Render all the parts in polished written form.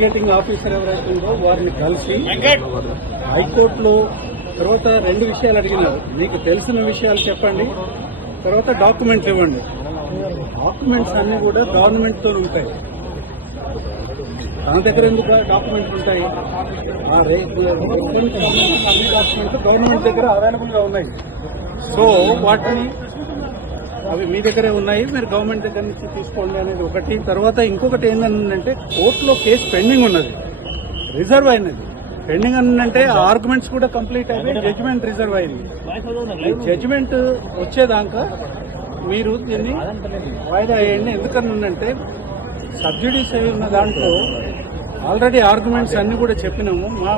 Investigating officer ఎవరైతే ఉందో వారిని కలిసి హైకోర్టులో తర్వాత 2 విషయాలు అడిగినారు. మీకు తెలిసిన విషయాలు చెప్పండి, తర్వాత డాక్యుమెంట్స్ ఇవ్వండి. డాక్యుమెంట్స్ అన్ని కూడా గవర్నమెంట్ తో ఉంటాయి. తన దగ్గర ఎందుకు డాక్యుమెంట్స్ ఉంటాయి? ఆ అన్ని డాక్యుమెంట్స్ గవర్నమెంట్ దగ్గర అవైలబుల్ గా ఉన్నాయి. సో వాటిని అవి మీ దగ్గరే ఉన్నాయి, మీరు గవర్నమెంట్ దగ్గర నుంచి తీసుకోండి అనేది ఒకటి. తర్వాత ఇంకొకటి ఏంటంటే కోర్టులో కేసు పెండింగ్ ఉన్నది, రిజర్వ్ అయినది. పెండింగ్ అంటే ఆర్గ్యుమెంట్స్ కూడా కంప్లీట్ అయిపోయి జడ్జిమెంట్ రిజర్వ్ అయింది. ఈ జడ్జిమెంట్ వచ్చేదాకా మీరు దీన్ని వాయిదా వేయండి. ఎందుకనంటే సబ్సిడీస్ అయి ఉన్న దాంట్లో ఆల్రెడీ ఆర్గ్యుమెంట్స్ అన్ని కూడా చెప్పినాము. మా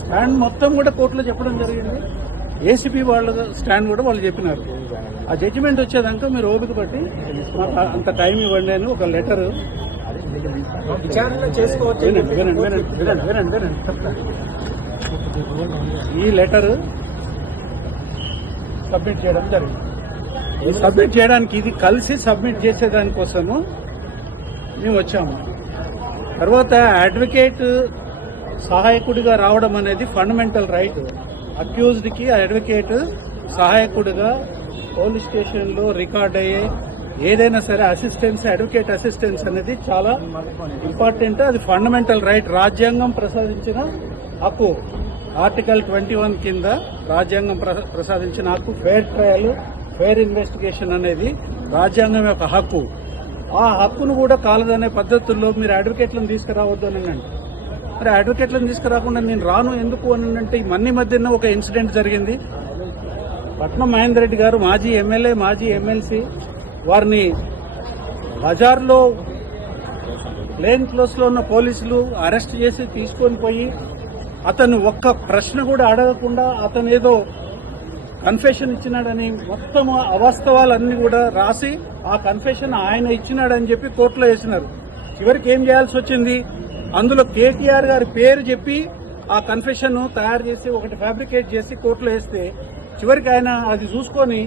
స్టాండ్ మొత్తం కూడా కోర్టులో చెప్పడం జరిగింది. ఏసీపీ వాళ్ళ స్టాండ్ కూడా వాళ్ళు చెప్పినారు. ఆ జడ్జిమెంట్ వచ్చేదాకా మీరు ఓపిక పట్టి మాకు అంత టైం ఇవ్వండి అని ఒక లెటర్ విచారణ చేసుకోవచ్చు. వినండి. ఈ లెటర్ సబ్మిట్ చేయడం జరిగింది. ఈ సబ్మిట్ చేయడానికి ఇది కలిసి సబ్మిట్ చేసేదానికోసము మేము వచ్చాము. తర్వాత అడ్వకేట్ సహాయకుడిగా రావడం అనేది ఫండమెంటల్ రైట్. అక్యూజ్డ్ కి అడ్వకేట్ సహాయకుడిగా పోలీస్ స్టేషన్ లో రికార్డ్ అయ్యే ఏదైనా సరే అసిస్టెన్స్, అడ్వకేట్ అసిస్టెన్స్ అనేది చాలా ఇంపార్టెంట్. అది ఫండమెంటల్ రైట్, రాజ్యాంగం ప్రసాదించిన హక్కు. ఆర్టికల్ 21 కింద రాజ్యాంగం ప్రసాదించిన హక్కు. ఫెయిర్ ట్రయల్, ఫెయిర్ ఇన్వెస్టిగేషన్ అనేది రాజ్యాంగం యొక్క హక్కు. ఆ హక్కును కూడా కాలదనే పద్ధతుల్లో మీరు అడ్వకేట్లను తీసుకురావద్దు అని అండి. మరి అడ్వకేట్లను తీసుకురాకుండా నేను రాను ఎందుకు అని అంటే ఈ మధ్యన ఒక ఇన్సిడెంట్ జరిగింది. పట్నం మహేందర్ రెడ్డి గారు మాజీ ఎమ్మెల్యే, మాజీ ఎమ్మెల్సీ, వారిని బజార్లో ప్లేన్ క్లోజ్ లో ఉన్న పోలీసులు అరెస్ట్ చేసి తీసుకొని పోయి అతను ఒక్క ప్రశ్న కూడా అడగకుండా అతను ఏదో కన్ఫెషన్ ఇచ్చినాడని మొత్తం అవాస్తవాలన్నీ కూడా రాసి ఆ కన్ఫెషన్ ఆయన ఇచ్చినాడని చెప్పి కోర్టులో వేసినారు. చివరికి ఏం చేయాల్సి వచ్చింది? అందులో కేటీఆర్ గారి పేరు చెప్పి ఆ కన్ఫెషన్ తయారు చేసి ఒకటి ఫ్యాబ్రికేట్ చేసి కోర్టులో వేస్తే చివరికి ఆయన అది చూసుకొని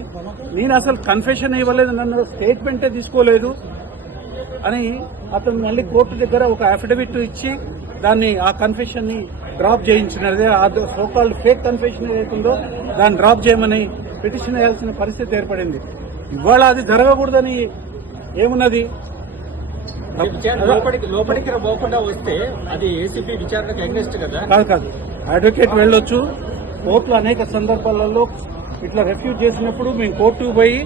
నేను అసలు కన్ఫెషన్ ఇవ్వలేదు, నన్ను స్టేట్మెంటే తీసుకోలేదు అని అతను మళ్ళీ కోర్టు దగ్గర ఒక అఫిడవిట్ ఇచ్చి దాన్ని ఆ కన్ఫెషన్ ని డ్రాప్ చేయించినది. ఆ సోకాల్డ్ ఫేక్ కన్ఫెషన్ ఏదైతుందో దాన్ని డ్రాప్ చేయమని పిటిషన్ వేయాల్సిన పరిస్థితి ఏర్పడింది. ఇవాళ అది జరగకూడదని ఏమున్నది? లోపలికి పోకుండా వస్తే అది ఏసీపీ విచారణకు అగెన్స్ట్ కదా? కాదు, అడ్వకేట్ వెళ్ళొచ్చు. కోర్టులో అనేక సందర్భాలలో ఇట్లా రిఫ్యూజ్ చేసినప్పుడు మేము కోర్టుకు పోయి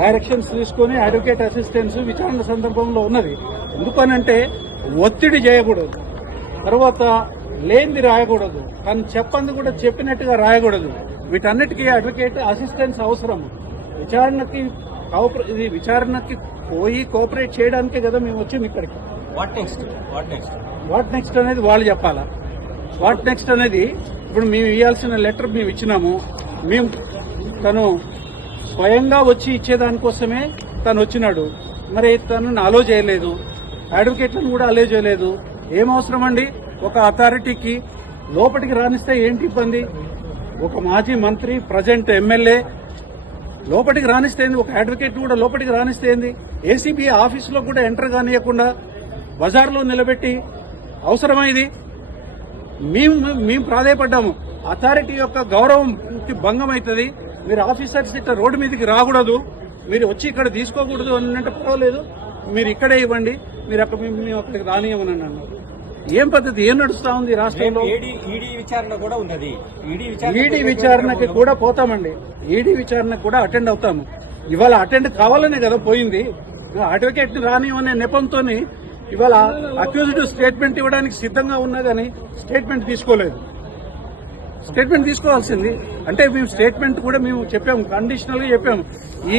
డైరెక్షన్స్ తీసుకుని అడ్వకేట్ అసిస్టెన్స్ విచారణ సందర్భంలో ఉన్నది. ఎందుకనంటే ఒత్తిడి చేయకూడదు, తర్వాత లేనిది రాయకూడదు, తను చెప్పంది కూడా చెప్పినట్టుగా రాయకూడదు. వీటన్నిటికీ అడ్వకేట్ అసిస్టెన్స్ అవసరం. విచారణకి పోయి కోఆపరేట్ చేయడానికే కదా మేము వచ్చింది ఇక్కడికి. వాట్ నెక్స్ట్ అనేది వాళ్ళు చెప్పాలా. వాట్ నెక్స్ట్ అనేది ఇప్పుడు మేము ఇవ్వాల్సిన లెటర్ మేము ఇచ్చినాము. మేము తను స్వయంగా వచ్చి ఇచ్చేదానికోసమే తను వచ్చినాడు. మరి తనను అలో చేయలేదు, అడ్వకేట్లను కూడా అలో చేయలేదు. ఏం అవసరం అండి? ఒక అథారిటీకి లోపలికి రానిస్తే ఏంటి ఇబ్బంది? ఒక మాజీ మంత్రి, ప్రజెంట్ ఎమ్మెల్యే లోపలికి రానిస్తే ఏంది? ఒక అడ్వకేట్ కూడా లోపలికి రానిస్తే ఏంది? ఏసీబీ ఆఫీసులో కూడా ఎంటర్ కానియకుండా బజార్లో నిలబెట్టి అవసరమా ఇది? మేము ప్రాధాయపడ్డాము. అథారిటీ యొక్క గౌరవంకి భంగం అవుతుంది. మీరు ఆఫీసర్స్ ఇట్లా రోడ్డు మీదకి రాకూడదు, మీరు వచ్చి ఇక్కడ తీసుకోకూడదు అని అంటే పర్వాలేదు, మీరు ఇక్కడే ఇవ్వండి, మీరు మేము అక్కడికి రానియమని అన్నారు. ఏం పద్ధతి? ఏం నడుస్తా ఉంది రాష్ట్రంలో? ఈడీ విచారణ కూడా ఉన్నది. ఈడీ విచారణకి కూడా పోతామండి. ఈడీ విచారణకు కూడా అటెండ్ అవుతాము. ఇవాళ అటెండ్ కావాలనే కదా పోయింది. అడ్వకేట్ ని రానియమనే నెపంతో ఇవాళ అక్యూజ్డ్ స్టేట్మెంట్ ఇవ్వడానికి సిద్ధంగా ఉన్నా కానీ స్టేట్మెంట్ తీసుకోలేదు. స్టేట్మెంట్ తీసుకోవాల్సింది అంటే మేము స్టేట్మెంట్ కూడా మేము చెప్పాము, కండిషనల్ గా చెప్పాము. ఈ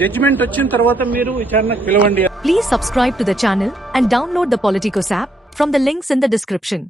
జడ్జిమెంట్ వచ్చిన తర్వాత మీరు విచారణకు పిలవండి. Please subscribe to the channel and download the Politicos app from the links in the description.